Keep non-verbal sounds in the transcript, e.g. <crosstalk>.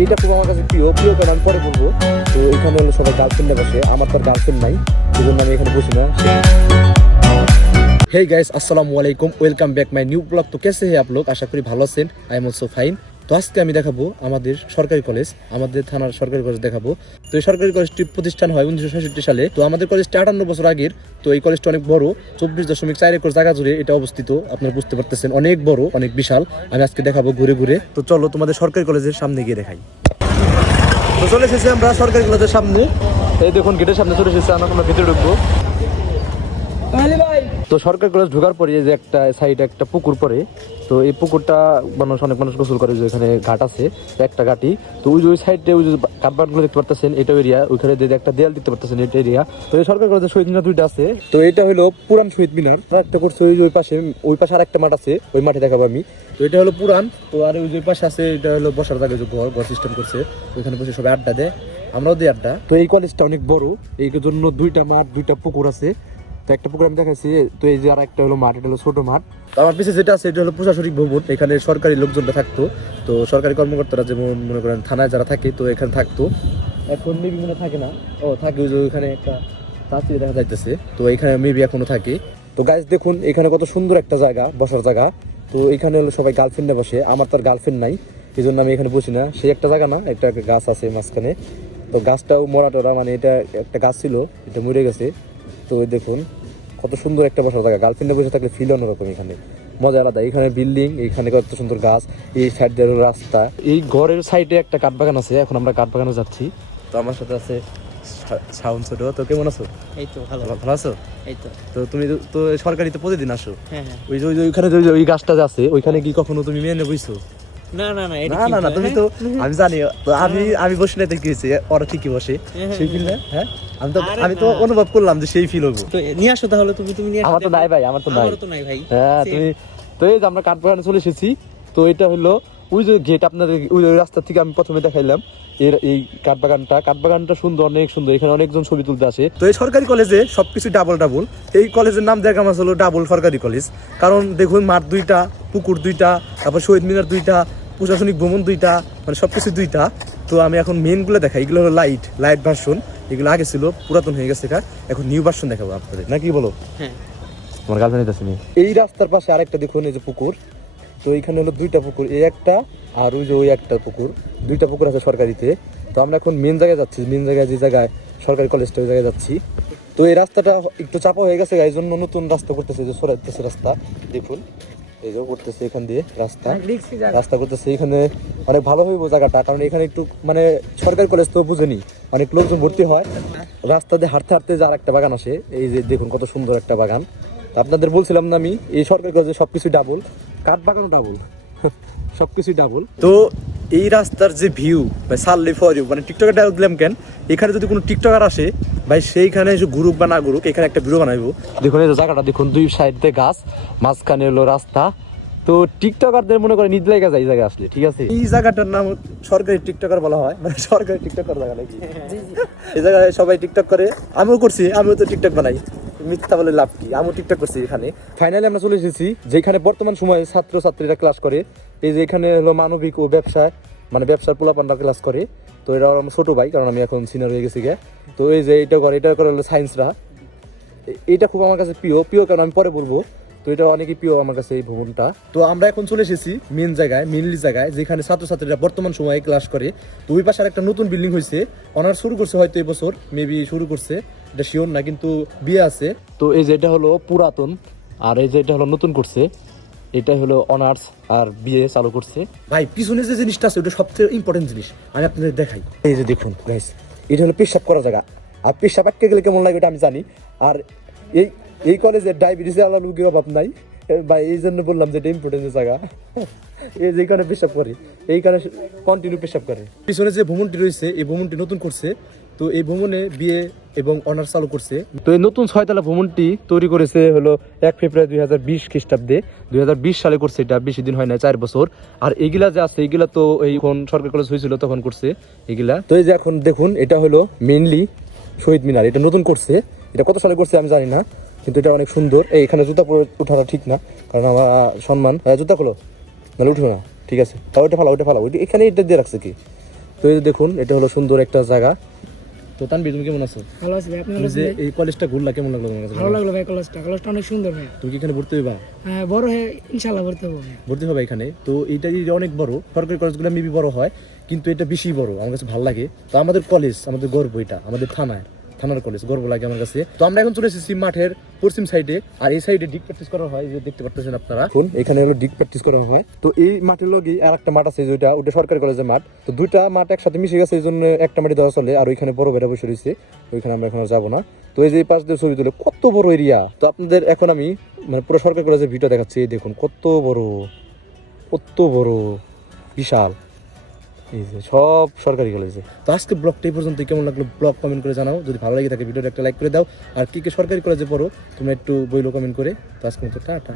এইটা খুব আমার কাছে প্রিয় প্রিয় কারণ পরে বলব। তো এখানে হলো সবাই গার্লফ্রেন্ডে বসে আমার তো গার্লফ্রেন্ড নাই এই জন্য আমি এখানে বসি না হেই গাইস আসসালামু আলাইকুম welcome back my new blog তো কেসে হে আপ লোক? আশা করি ভালো আছেন আই এম অলসো ফাইন তো আজকে আমি দেখাবো আমাদের সরকারি কলেজ, আমাদের থানার সরকারি কলেজ দেখাবো। তো এই সরকারি কলেজটি প্রতিষ্ঠান হয় উনিশশো সাতষট্টি সালে। তো আমাদের কলেজটি আটান্ন বছর আগের। তো এই কলেজটা অনেক বড়, চব্বিশ দশমিক চার একর জায়গা জুড়ে এটা অবস্থিত। আপনারা বুঝতে পারতেছেন, অনেক বড়, অনেক বিশাল। আমি আজকে দেখাবো ঘুরে ঘুরে। তো চলো তোমাদের সরকারি কলেজের সামনে গিয়ে দেখাই। তো চলে এসেছি আমরা সরকারি কলেজের সামনে। এই দেখুন, গেটের সামনে চলে এসেছি, আমরা ভিতরে ঢুকবো। তো সরকার কলেজ ঢোকার পরে যে একটা সাইডে একটা পুকুর পরে তো এই পুকুরটা মানুষ, অনেক মানুষ গোসল করে যে এখানে ঘাট আছে, একটা ঘাটি তো ওই যে ওই সাইডে ওই যে কাঠবাটগুলো দেখতে পারতেছেন, এটা এরিয়া ওইখানে যে একটা দেয়াল দেখতে পারতেছেন, এটা এরিয়া তো এই সরকার কলেজের শহীদ মিনার দুইটা আছে। তো এটা হলো পুরান শহীদ মিনার। আর একটা করছে ওই যে ওই পাশে ওই পাশে আর একটা মাঠ আছে, ওই মাঠে দেখাবো আমি। তো এটা হলো পুরান। তো আর ওই যে পাশে আছে, এটা হলো বসার জায়গা যে ঘর ঘর সিস্টেম করছে। ওইখানে বসে সবাই আড্ডা দেয়। আমরাও দিই আড্ডা। তো এই কলেজটা অনেক বড়। এই জন্য দুইটা মাঠ, দুইটা পুকুর আছে। তো একটা আমি দেখাচ্ছি তো এই যে আর একটা হলো মাঠ, এটা হলো ছোট মাঠ। আমার পিছিয়ে যেটা আছে, এটা হলো প্রশাসনিক ভবন, এখানে সরকারি লোকজনরা থাকতো। তো সরকারি কর্মকর্তারা যেমন মনে করেন থানায় যারা থাকে, তো এখানে থাকতো। এখন মেবি মনে থাকে না। ও, থাকে, ওই যে ওইখানে একটা চাকরি দেখা যাইতেছে। তো এখানে মেবি এখনও থাকে। তো গাইজ দেখুন, এখানে কত সুন্দর একটা জায়গা, বসার জায়গা। তো এখানে হলো সবাই গার্লফ্রেন্ডে বসে। আমার তো আর গার্লফ্রেন্ড নাই এই জন্য আমি এখানে বসি না। সেই একটা জায়গা না, একটা গাছ আছে মাঝখানে। তো গাছটাও মরা টরা মানে এটা একটা গাছ ছিল, এটা মরে গেছে। তো দেখুন কত সুন্দর একটা বসার জায়গা। গার্লফ্রেন্ডে বসে থাকলে ফিল অন্যরকম এখানে। মজা আলাদা। এখানে বিল্ডিং এখানে কত সুন্দর গাছ এই সাইড দিয়ে রাস্তা। এই ঘরের সাইডে একটা কাঠবাগান আছে এখন আমরা কাঠবাগানে যাচ্ছি। তো আমার সাথে আছে শাওন ছোট। তো কেমন আছো? এই তো ভালো। ভালো আছো? এই তো। তো তুমি তো- তো সরকারিতে প্রতিদিন আসো। হ্যাঁ হ্যাঁ। ওই যে ওইখানে ওই গাছটা আছে ওইখানে কি কখনো তুমি মেনে বইছো? না না না না না না তুমি হ্যাঁ? তো আমি জানি তো আমি আমি বসে নাই কি হয়েছে ওরা ঠিকই বসে। হ্যাঁ, সেই ফিল না হ্যাঁ? আমি তো আমি তো অনুভব করলাম যে সেই ফিল হব তো নিয়ে আসো তাহলে তুমি তুমি নিয়ে আমার তো নাই ভাই আমার তো নাই। আমারও তো নাই ভাই। হ্যাঁ তুমি তো এই যে আমরা কাঠবাগানে চলে এসেছি তো এটা হলো ওই যে গেট আপনাদের ওই রাস্তা থেকে আমি প্রথমে দেখাইলাম এর এই কাঠবাগানটা। কাঠবাগানটা সুন্দর অনেক সুন্দর এখানে অনেকজন ছবি তুলতে আসে। তো এই সরকারি কলেজে সবকিছু ডাবল ডাবল এই কলেজের নাম দেখা মাস হলো ডাবল সরকারি কলেজ কারণ দেখুন মাঠ দুইটা পুকুর দুইটা তারপর শহীদ মিনার দুইটা প্রশাসনিক ভ্রমণ দুইটা মানে সবকিছু দুইটা। তো আমি এখন মেনগুলো দেখাই এগুলো হলো লাইট লাইট ভার্সন এগুলো আগে ছিল পুরাতন হয়ে গেছে এখন নিউ ভার্সন দেখাবো আপনাদের। নাকি বলো? হ্যাঁ। আমার গার্লফ্রেন্ড আছে এই রাস্তার পাশে আরেকটা দেখুন এই যে পুকুর। তো এইখানে হলো দুইটা পুকুর এই একটা আর ওই যে ওই একটা পুকুর। দুইটা পুকুর আছে সরকারিতে। তো আমরা এখন মেন জায়গায় যাচ্ছি মেন জায়গায় যে জায়গায় সরকারি কলেজটা ওই জায়গায় যাচ্ছি। তো এই রাস্তাটা একটু চাপা হয়ে গেছে এই জন্য নতুন রাস্তা করতেছে যে সরাইতেছে রাস্তা। দেখুন। এই যে করতেছে এখান দিয়ে রাস্তা। রাস্তা করতেছে এখানে অনেক ভালো হইব জায়গাটা কারণ এখানে একটু মানে সরকারি কলেজ তো বুঝেনি অনেক লোকজন ভর্তি হয়। রাস্তা দিয়ে হাঁটতে হাঁটতে যার একটা বাগান আসে এই যে দেখুন কত সুন্দর একটা বাগান। আপনাদের বলছিলাম না আমি এই সরকারি কলেজে সবকিছু ডাবল কাঠ বাগানও ডাবল <laughs> সবকিছুই ডাবল তো এই রাস্তার যে ভিউ ভাই সাল্লি ফর ইউ মানে টিকটকের ডায়লগ দিলাম কেন? এখানে যদি কোনো টিকটকার আসে ভাই সেইখানে এসে ঘুরুক বা না ঘুরুক এখানে একটা ভিডিও বানাইবো। দেখুন এই জায়গাটা দেখুন দুই সাইডে গাছ মাঝখানে হলো রাস্তা। তো টিকটকারদের মনে করে নিজ জায়গা যায় এই জায়গায় আসলে ঠিক আছে? এই জায়গাটার নাম সরকারি টিকটকার বলা হয় মানে সরকারি টিকটকার জায়গা নাকি? এই জায়গায় সবাই টিকটক করে আমিও করছি আমিও তো টিকটক বানাই। মিথ্যা বলে লাভ কি? আমিও টিকটক করছি এখানে। ফাইনালি আমরা চলে এসেছি, যেখানে বর্তমান সময়ে ছাত্র ছাত্রীরা ক্লাস করে। এই যে এখানে হলো মানবিক ও ব্যবসায় মানে ব্যবসার পোলাপানরা ক্লাস করে। তো এটা আমার ছোট ভাই, কারণ আমি এখন সিনিয়র হয়ে গেছি গে তো এই যে এটা করে এটা করে হলো সায়েন্সরা এটা খুব আমার কাছে প্রিয় প্রিয় কারণ আমি পরে বলব। তো এটা অনেকই প্রিয় আমার কাছে এই ভবনটা। তো আমরা এখন চলে এসেছি মেন জায়গায় মেনলি জায়গায়, যেখানে ছাত্রছাত্রীরা বর্তমান সময়ে ক্লাস করে। তো ওই পাশে একটা নতুন বিল্ডিং হয়েছে অনার শুরু করছে হয়তো এবছর মেবি শুরু করছে। এটা শিওর না, কিন্তু বিয়ে আছে। তো এই যে এটা হলো পুরাতন, আর এই যে এটা হলো নতুন করছে এটা হলো অনার্স আর বিয়ে চালু করছে। ভাই, পিছনে যে জিনিসটা আছে, ওটা সবচেয়ে ইম্পর্টেন্ট জিনিস, আমি আপনাদের দেখাই। এই যে দেখুন গাইস এটা হলো পেশাব করার জায়গা। আর পেশাব আটকে গেলে কেমন লাগে ওটা আমি জানি। আর এই এই কলেজে ডায়াবেটিস আলাদা রুগীর অভাব নাই। ভাই, এই জন্য বললাম যে এটা ইম্পর্টেন্ট জায়গা। এই যেখানে পেশাব করে এই কারণে কন্টিনিউ পেশাব করে। পিছনে যে ভ্রমণটি রয়েছে, এই ভ্রমণটি নতুন করছে। তো এই ভ্রমণে বিয়ে এবং অনার্স চালু করছে। তো এই নতুন ছয়তলা ভ্রমণটি তৈরি করেছে হলো এক ফেব্রুয়ারি দুই হাজার বিশ খ্রিস্টাব্দে। দুই হাজার বিশ সালে করছে এটা বেশি দিন হয় না চার বছর। আর এগুলা যে আছে এগুলা তো এই সরকারি কলেজ হয়েছিল তখন করছে এগুলা। তো এই যে এখন দেখুন এটা হলো মেইনলি শহীদ মিনার এটা নতুন করছে। এটা কত সালে করছে আমি জানি না কিন্তু এটা অনেক সুন্দর। এই এখানে জুতা পরে ওঠাটা ঠিক না কারণ আমার সম্মান। হ্যাঁ, জুতা খোলো নাহলে উঠবে না ঠিক আছে। তাও ওইটা ফালা ওইটা ফালা ওইটা এখানে এটা দিয়ে রাখছে কি? তো এই দেখুন এটা হলো সুন্দর একটা জায়গা। তো তানবি তুমি কেমন আছো? ভালো আছি আপনি ভালো আছেন এই কলেজটা ঘুরলা কেমন লাগল তোমার কাছে? ভালো লাগল ভাই কলেজটা কলেজটা অনেক সুন্দর ভাই। তুমি কি এখানে ভর্তি হইবা? হ্যাঁ বড় হয়ে ইনশাআল্লাহ ভর্তি হব ভর্তি হবে এখানে। তো এটা যদি অনেক বড় সরকারি কলেজগুলো মেবি বড় হয় কিন্তু এটা বেশি বড় আমার কাছে ভালো লাগে। তো আমাদের কলেজ আমাদের গর্ব এটা আমাদের থানায়। থানার কলেজ, গর্ব লাগে আমার কাছে। তো আমরা এখন চলে এসেছি মাঠের পশ্চিম সাইডে। আর এই সাইডে ডিগ প্র্যাকটিস করা হয়, যে দেখতে পাচ্ছেন আপনারা। এখন এখানে হলো ডিগ প্র্যাকটিস করা হয়। তো এই মাঠের লগে আর একটা মাঠ আছে, যেটা ওটা সরকারি কলেজের মাঠ। তো দুইটা মাঠ একসাথে মিশে গেছে এই জন্য একটা মাঠে দেওয়া চলে। আর ওইখানে বড় বেড়া বসে রয়েছে, ওইখানে আমরা এখন যাব না। তো এই যে পাশ দিয়ে ছবি তুলে, কত বড় এরিয়া তো আপনাদের এখন আমি মানে পুরো সরকারি কলেজের ভিডিও দেখাচ্ছি দেখুন, কত বড় কত বড়, বিশাল। সব সরকারি কলেজে তো আজকে ব্লগটা এই পর্যন্ত। কেমন লাগল ব্লগ কমেন্ট করে জানাও। যদি ভালো লাগে থাকে ভিডিওটা একটা লাইক করে দাও। আর কি কি সরকারি কলেজে পড়ো তুমি একটু বইলো কমেন্ট করে। তো আজকে মতো, টাটা।